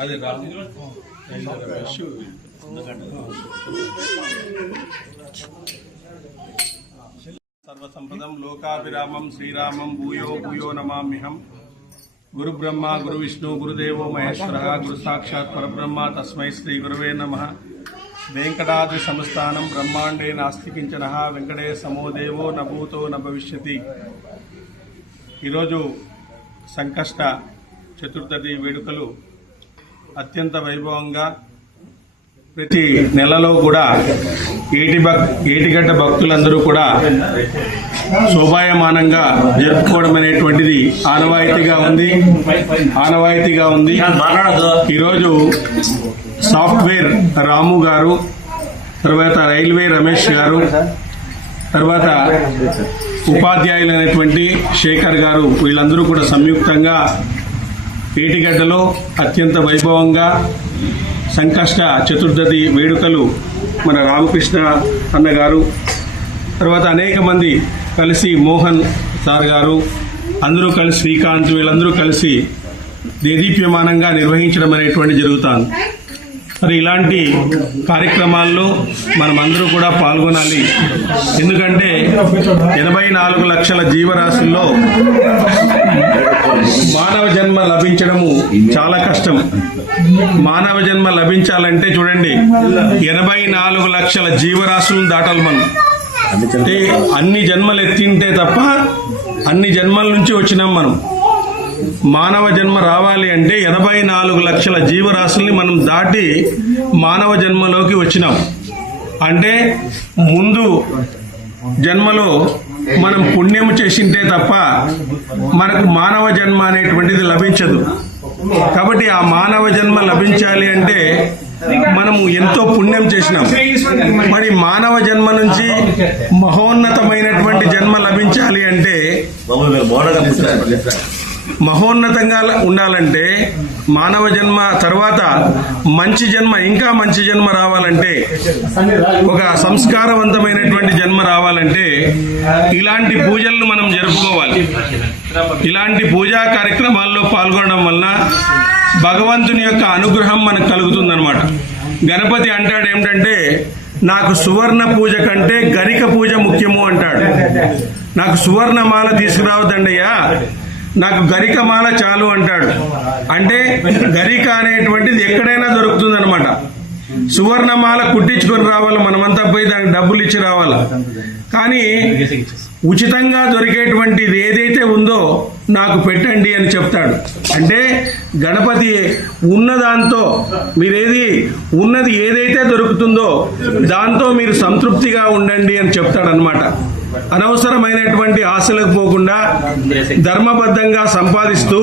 అదే సర్వసంపదం లోకాభిరామం శ్రీరామం భూయో భూయో నమామ్యహం. గురు బ్రహ్మ గురు విష్ణు గురుదేవో మహేశ్వర గురు సాక్షాత్ పరబ్రహ్మ తస్మై శ్రీ గురువే నమః. వెంకటాద్రి సంస్థానం బ్రహ్మాండే నాస్తి కించన వెంకటే సమోదేవో నభూతో న భవిష్యతి. ఈరోజు సంకష్ట చతుర్థి వేడుకలు అత్యంత వైభవంగా ప్రతి నెలలో కూడా ఏటిగడ్డ భక్తులందరూ కూడా శోభాయమానంగా జరుపుకోవడం అనేటువంటిది ఆనవాయితీగా ఉంది. ఈరోజు సాఫ్ట్వేర్ రాము గారు, తర్వాత రైల్వే రమేష్ గారు, తర్వాత ఉపాధ్యాయులైనటువంటి శేఖర్ గారు, వీళ్ళందరూ కూడా సంయుక్తంగా ఏటిగడ్డలో అత్యంత వైభవంగా సంకష్ట చతుర్థి వేడుకలు మన రామకృష్ణ అన్న గారు, తర్వాత అనేక మంది కలిసి మోహన్ సార్ గారు అందరూ కలిసి, శ్రీకాంత్, వీళ్ళందరూ కలిసి దేదీప్యమానంగా నిర్వహించడం అనేటువంటి జరుగుతుంది. మరి ఇలాంటి కార్యక్రమాల్లో మనమందరూ కూడా పాల్గొనాలి. ఎందుకంటే 84 లక్షల జీవరాశుల్లో మానవ జన్మ లభించడము చాలా కష్టం. మానవ జన్మ లభించాలంటే చూడండి, 84 లక్షల జీవరాశులను దాటాలి మనం. అంటే అన్ని జన్మలు ఎత్తింటే తప్ప అన్ని జన్మల నుంచి వచ్చినాం మనం. మానవ జన్మ రావాలి అంటే 84 లక్షల జీవరాశుల్ని మనం దాటి మానవ జన్మలోకి వచ్చినాం. అంటే ముందు జన్మలో మనం పుణ్యం చేసింటే తప్ప మనకు మానవ జన్మ అనేటువంటిది లభించదు. కాబట్టి ఆ మానవ జన్మ లభించాలి అంటే మనము ఎంతో పుణ్యం చేసినాం. మరి మానవ జన్మ నుంచి మహోన్నతమైనటువంటి జన్మ లభించాలి అంటే, మహోన్నతంగా ఉండాలంటే మానవ జన్మ తర్వాత మంచి జన్మ, ఇంకా మంచి జన్మ రావాలంటే, ఒక సంస్కారవంతమైనటువంటి జన్మ రావాలంటే ఇలాంటి పూజలను మనం జరుపుకోవాలి. ఇలాంటి పూజా కార్యక్రమాల్లో పాల్గొనడం వలన భగవంతుని యొక్క అనుగ్రహం మనకు కలుగుతుందన్నమాట. గణపతి అంటాడు ఏమిటంటే, నాకు సువర్ణ పూజ కంటే గరిక పూజ ముఖ్యము అంటాడు. నాకు సువర్ణమాల తీసుకురావద్దండయ్యా, నాకు గరికమాల చాలు అంటాడు. అంటే గరిక అనేటువంటిది ఎక్కడైనా దొరుకుతుందన్నమాట. సువర్ణమాల కుట్టించుకొని రావాలి, మనమంతా పోయి దానికి డబ్బులు ఇచ్చి రావాలి. కానీ ఉచితంగా దొరికేటువంటిది ఏదైతే ఉందో నాకు పెట్టండి అని చెప్తాడు. అంటే గణపతి ఉన్నదాంతో ఉన్నది ఏదైతే దొరుకుతుందో దాంతో మీరు సంతృప్తిగా ఉండండి అని చెప్తాడు అన్నమాట. అనవసరమైనటువంటి ఆశలకు పోకుండా ధర్మబద్ధంగా సంపాదిస్తూ,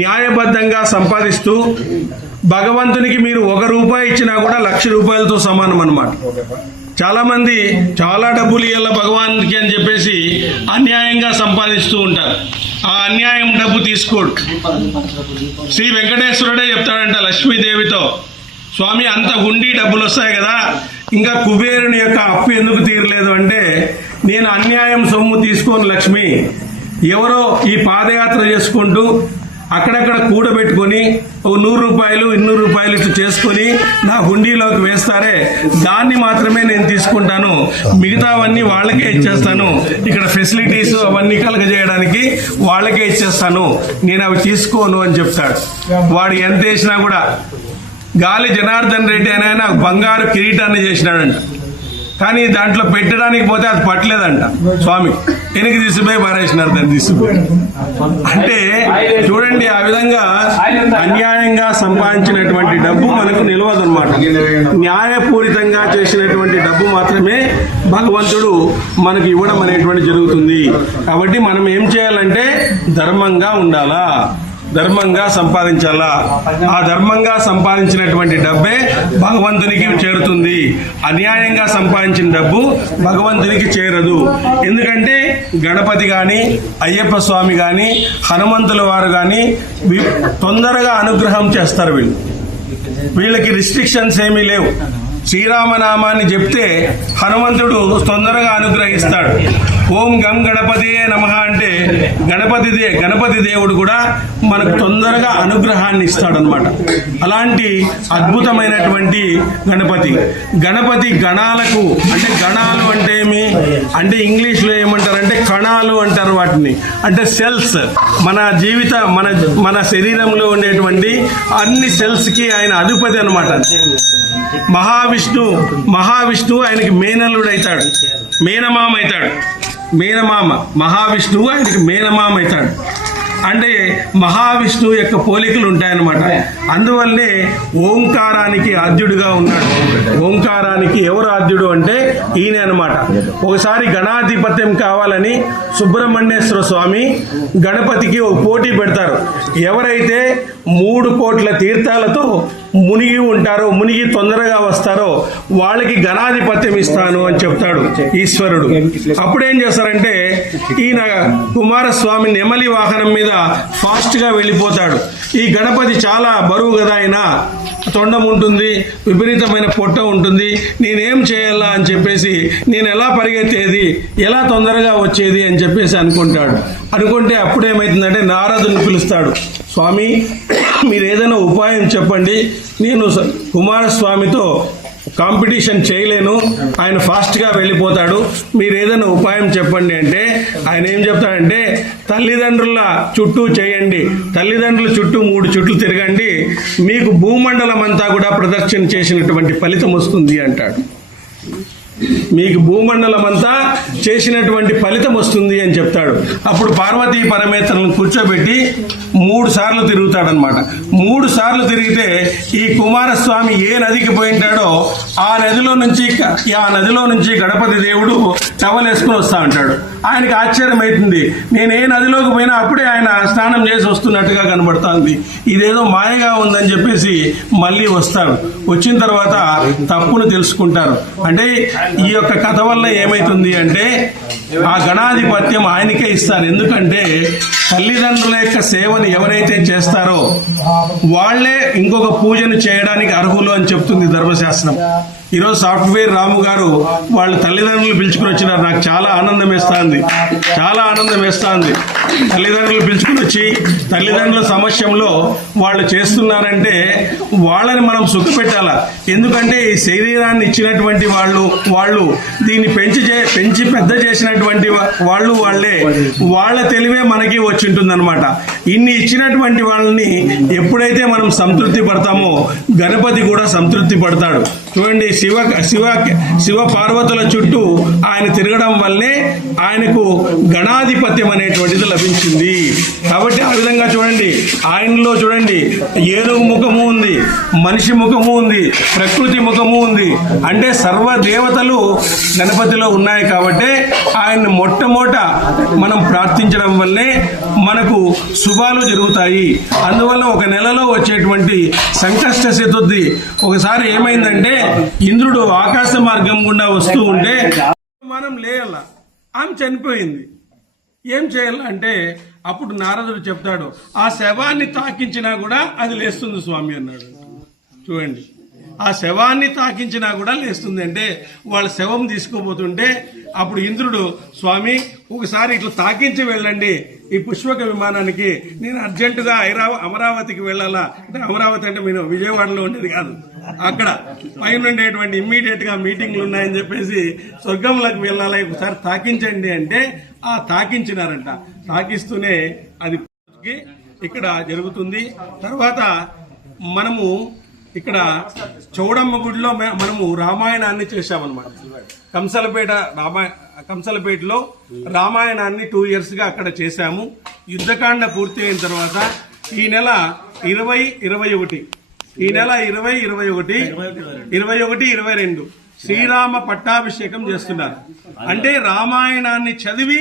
న్యాయబద్ధంగా సంపాదిస్తూ, భగవంతునికి మీరు 1 రూపాయి ఇచ్చినా కూడా 1,00,000 రూపాయలతో సమానం అన్నమాట. చాలా మంది చాలా డబ్బులు ఇవ్వాల భగవానికి అని చెప్పేసి అన్యాయంగా సంపాదిస్తూ ఉంటారు. ఆ అన్యాయం డబ్బు తీసుకోడు. శ్రీ వెంకటేశ్వరుడే చెప్తాడంట లక్ష్మీదేవితో, స్వామి అంత హుండీ డబ్బులు వస్తాయి కదా, ఇంకా కుబేరుని యొక్క అప్పు ఎందుకు తీరలేదు అంటే, నేను అన్యాయం సొమ్ము తీసుకోను లక్ష్మి, ఎవరో ఈ పాదయాత్ర చేసుకుంటూ అక్కడక్కడ కూడబెట్టుకుని 100 రూపాయలు 200 రూపాయలు ఇట్లా చేసుకుని నా హుండీలోకి వేస్తారే, దాన్ని మాత్రమే నేను తీసుకుంటాను, మిగతావన్నీ వాళ్ళకే ఇచ్చేస్తాను, ఇక్కడ ఫెసిలిటీస్ అవన్నీ కలగజేయడానికి వాళ్ళకే ఇచ్చేస్తాను, నేను అవి తీసుకోను అని చెప్తాడు. వాడు ఎంత వేసినా కూడా, గాలి జనార్దన్ రెడ్డి అని ఆయన బంగారు కిరీటాన్ని చేసినాడంట. కానీ దాంట్లో పెట్టడానికి పోతే అది పట్టలేదంట స్వామి, వెనక్కి తీసిపోయి పారేసినారు దాన్ని తీసిపోయి. అంటే చూడండి, ఆ విధంగా అన్యాయంగా సంపాదించినటువంటి డబ్బు మనకు నిలవదు అనమాట. న్యాయపూరితంగా చేసినటువంటి డబ్బు మాత్రమే భగవంతుడు మనకు ఇవ్వడం అనేటువంటి జరుగుతుంది. కాబట్టి మనం ఏం చేయాలంటే ధర్మంగా ఉండాలా, ధర్మంగా సంపాదించాలా. ఆ ధర్మంగా సంపాదించినటువంటి డబ్బే భగవంతునికి చేరుతుంది. అన్యాయంగా సంపాదించిన డబ్బు భగవంతునికి చేరదు. ఎందుకంటే గణపతి గాని, అయ్యప్ప స్వామి గాని, హనుమంతుల వారు గాని తొందరగా అనుగ్రహం చేస్తారు. వీళ్ళకి రిస్ట్రిక్షన్స్ ఏమీ లేవు. శ్రీరామనామాన్ని చెప్తే హనుమంతుడు తొందరగా అనుగ్రహిస్తాడు. ఓం గం గణపతియే నమః అంటే గణపతి దేవుడు కూడా మనకు తొందరగా అనుగ్రహాన్ని ఇస్తాడనమాట. అలాంటి అద్భుతమైనటువంటి గణపతి గణాలకు అంటే గణాలు అంటే ఏమి అంటే ఇంగ్లీష్లో ఏమంటారంటే కణాలు అంటారు వాటిని, అంటే సెల్స్. మన శరీరంలో ఉండేటువంటి అన్ని సెల్స్ కి ఆయన అధిపతి అనమాట. మహావిష్ణువు ఆయనకి మేనల్లుడు అవుతాడు, మేనమామ అవుతాడు. మహావిష్ణువు ఆయనకి మేనమామ అవుతాడు. అంటే మహావిష్ణువు యొక్క పోలికలు ఉంటాయన్నమాట. అందువల్లే ఓంకారానికి ఆద్యుడిగా ఉన్నాడు. ఓంకారానికి ఎవరు ఆద్యుడు అంటే ఈయన అనమాట. ఒకసారి గణాధిపత్యం కావాలని సుబ్రహ్మణ్యేశ్వర స్వామి గణపతికి ఒక పోటీ పెడతారు. ఎవరైతే 3 కోట్ల తీర్థాలతో మునిగి తొందరగా వస్తారో వాళ్ళకి గణాధిపత్యం ఇస్తాను అని చెప్తాడు ఈశ్వరుడు. అప్పుడేం చేస్తారంటే ఈయన కుమారస్వామి నెమలి వాహనం మీద ఫాస్ట్ గా వెళ్ళిపోతాడు. ఈ గణపతి చాలా బరువు కదా, ఆయన తొండం ఉంటుంది, విపరీతమైన పొట్ట ఉంటుంది, నేనేం చేయాలా అని చెప్పేసి, నేను ఎలా పరిగెత్తేది, ఎలా తొందరగా వచ్చేది అని చెప్పేసి అనుకుంటే అప్పుడేమైతుందంటే నారదుని పిలుస్తాడు. స్వామి, మీరు ఏదైనా ఉపాయం చెప్పండి, నేను కుమారస్వామితో కాంపిటీషన్ చేయలేను, ఆయన ఫాస్ట్గా వెళ్ళిపోతాడు, మీరు ఏదైనా ఉపాయం చెప్పండి అంటే ఆయన ఏం చెప్తాడంటే తల్లిదండ్రుల చుట్టూ చేయండి, తల్లిదండ్రుల చుట్టూ 3 చుట్లు తిరగండి, మీకు భూమండలం అంతా కూడా ప్రదక్షిణ చేసినటువంటి ఫలితం వస్తుంది అంటాడు. మీకు భూమండలం అంతా చేసినటువంటి ఫలితం వస్తుంది అని చెప్తాడు. అప్పుడు పార్వతీ పరమేశ్వరులను కూర్చోబెట్టి 3 సార్లు తిరుగుతాడనమాట. 3 సార్లు తిరిగితే ఈ కుమారస్వామి ఏ నదికి పోయింటాడో ఆ నదిలో నుంచి గణపతి దేవుడు టవలేసుకుని వస్తా ఉంటాడు. ఆయనకి ఆశ్చర్యం అవుతుంది. నేను ఏ నదిలోకి పోయినా అప్పుడే ఆయన స్నానం చేసి వస్తున్నట్టుగా కనబడుతుంది, ఇదేదో మాయగా ఉందని చెప్పేసి మళ్ళీ వస్తాడు. వచ్చిన తర్వాత తప్పును తెలుసుకుంటారు. అంటే ఈ యొక్క కథ వల్ల ఏమైతుంది అంటే ఆ గణాధిపత్యం ఆయనకే ఇస్తారు. ఎందుకంటే తల్లిదండ్రుల యొక్క సేవను ఎవరైతే చేస్తారో వాళ్లే ఇంకొక పూజను చేయడానికి అర్హులు అని చెప్తుంది ధర్మశాస్త్రం. ఈరోజు సాఫ్ట్వేర్ రాము గారు వాళ్ళ తల్లిదండ్రులు పిలుచుకుని వచ్చినారు. నాకు చాలా ఆనందం వేస్తుంది. తల్లిదండ్రులు పిలుచుకుని వచ్చి తల్లిదండ్రుల సమక్షంలో వాళ్ళు చేస్తున్నారంటే వాళ్ళని మనం సుఖపెట్టాలా. ఎందుకంటే ఈ శరీరాన్ని ఇచ్చినటువంటి వాళ్ళు దీన్ని పెంచి పెద్ద చేసినటువంటి వాళ్ళే, వాళ్ళ తెలివే మనకి వచ్చి ఉంటుందన్నమాట. ఇన్ని ఇచ్చినటువంటి వాళ్ళని ఎప్పుడైతే మనం సంతృప్తి పడతామో గణపతి కూడా సంతృప్తి పడతాడు. చూడండి, శివ పార్వతుల చుట్టూ ఆయన తిరగడం వల్లే ఆయనకు గణాధిపత్యం అనేటువంటిది లభించింది. కాబట్టి ఆ విధంగా చూడండి, ఆయనలో చూడండి ఏనుగు ముఖము ఉంది, మనిషి ముఖము ఉంది, ప్రకృతి ముఖము ఉంది. అంటే సర్వ దేవతలు గణపతిలో ఉన్నాయి. కాబట్టి ఆయన్ని మొట్టమొదట మనం ప్రార్థించడం వల్లే మనకు శుభాలు జరుగుతాయి. అందువల్ల ఒక నెలలో వచ్చేటువంటి సంకష్ట చతుర్థి ఒకసారి ఏమైందంటే ఇంద్రుడు ఆకాశ మార్గం గుండా వస్తూ ఉంటే మనం లేయాల, ఆమె చనిపోయింది. ఏం చేయాలంటే అప్పుడు నారదుడు చెప్తాడు, ఆ శవాన్ని తాకించినా కూడా అది లేస్తుంది స్వామి అన్నాడు. చూడండి, ఆ శవాన్ని తాకించినా కూడా లేస్తుంది. అంటే వాళ్ళ శవం తీసుకుపోతుంటే అప్పుడు ఇంద్రుడు, స్వామి ఒకసారి ఇట్లా తాకించి వెళ్ళండి ఈ పుష్పక విమానానికి, నేను అర్జెంటుగా అమరావతికి వెళ్ళాలా. అంటే అమరావతి అంటే మీరు విజయవాడలో ఉండేది కాదు, అక్కడ పైన ఉండేటువంటి ఇమ్మీడియట్ గా మీటింగ్లు ఉన్నాయని చెప్పేసి స్వర్గంలోకి వెళ్ళాలా, ఒకసారి తాకించండి అంటే ఆ తాకించినారంట. తాకిస్తూనే అది ఇక్కడ జరుగుతుంది. తర్వాత మనము ఇక్కడ చౌడమ్మ గుడిలో మనము రామాయణాన్ని చేశామన్నమాట. కంసలపేటలో రామాయణాన్ని 2 years గా అక్కడ చేశాము. యుద్ధకాండ పూర్తి అయిన తర్వాత ఈ నెల 20, 22 శ్రీరామ పట్టాభిషేకం చేస్తున్నారు. అంటే రామాయణాన్ని చదివి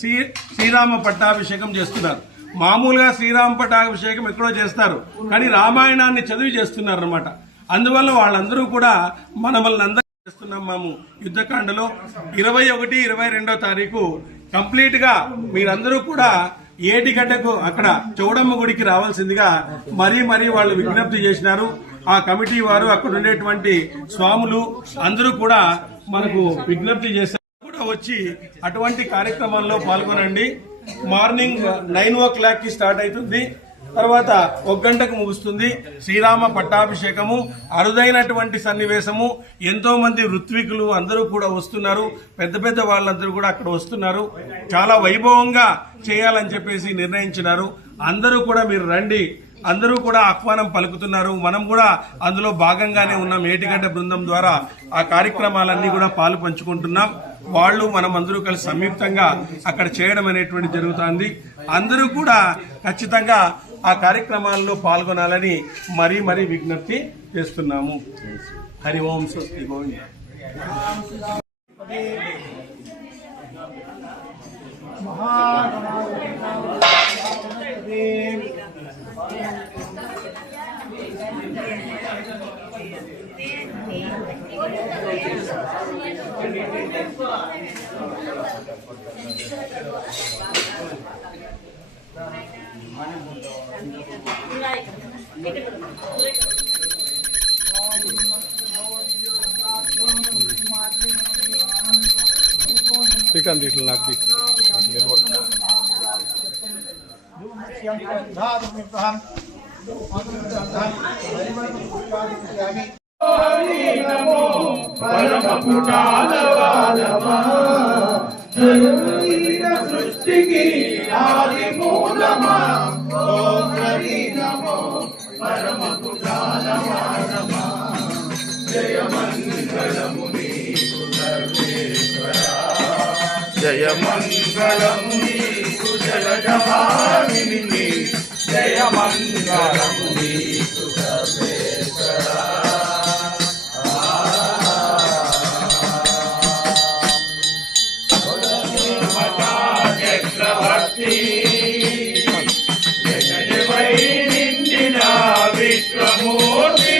శ్రీరామ పట్టాభిషేకం చేస్తున్నారు. మామూలుగా శ్రీరామ పట్టాభిషేకం ఎక్కడో చేస్తారు, కానీ రామాయణాన్ని చదివి చేస్తున్నారు అన్నమాట. అందువల్ల వాళ్ళందరూ కూడా మనల్ని అందరూ చేస్తున్నాం. మేము యుద్ధకాండలో 21, 22వ తారీఖు కంప్లీట్ గా మీరందరూ కూడా ఏటిగడ్డకు అక్కడ చౌడమ్మ గుడికి రావాల్సిందిగా మరీ వాళ్ళు విజ్ఞప్తి చేసినారు. ఆ కమిటీ వారు, అక్కడ ఉండేటువంటి స్వాములు అందరూ కూడా మనకు విజ్ఞప్తి చేశారు కూడా వచ్చి అటువంటి కార్యక్రమాల్లో పాల్గొనండి. మార్నింగ్ 9 కి స్టార్ట్ అవుతుంది. తర్వాత 1 గంటకు ముగుస్తుంది. శ్రీరామ పట్టాభిషేకము అరుదైనటువంటి సన్నివేశము. ఎంతో మంది ఋత్వికులు అందరూ కూడా వస్తున్నారు. పెద్ద పెద్ద వాళ్ళందరూ కూడా అక్కడ వస్తున్నారు. చాలా వైభవంగా చేయాలని చెప్పేసి నిర్ణయించినారు. అందరూ కూడా మీరు రండి, అందరూ కూడా ఆహ్వానం పలుకుతున్నారు. మనం కూడా అందులో భాగంగానే ఉన్నాం. ఏటిగడ్డ బృందం ద్వారా ఆ కార్యక్రమాలన్నీ కూడా పాలు పంచుకుంటున్నాం. వాళ్ళు మనం అందరూ కలిసి సంయుక్తంగా అక్కడ చేయడం అనేటువంటి జరుగుతుంది. అందరూ కూడా ఖచ్చితంగా ఆ కార్యక్రమాల్లో పాల్గొనాలని మరీ మరీ విజ్ఞప్తి చేస్తున్నాము. హరి ఓం స్వస్తి గోవింద. శ్రీకాంత్ ఇట్లా నాకు సృష్టికి ఆది మూలమా ఓం హరి నమో పరమ పుటాలవారమా జయ మంగళము నీకు సర్వేశ్వర జయ మంగళము నీకు జగజవాహిని జయ మంగళము నీకు సర్వేశ్వర విశ్వమూర్తి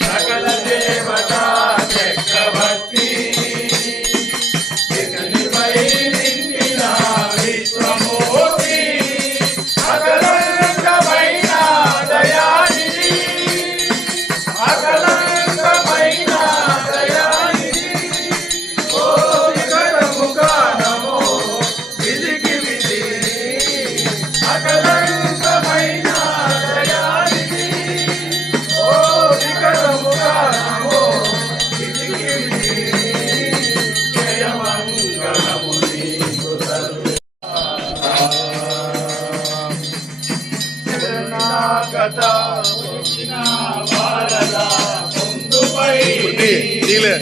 సకల దేవతా చక్రవర్తి విశ్వమూర్తి అకలంకమైన దయానిధి అకలంకమైన దయానిధి ఓ వికటముఖ నమో విధికి విధి అకలంకమైన నీలే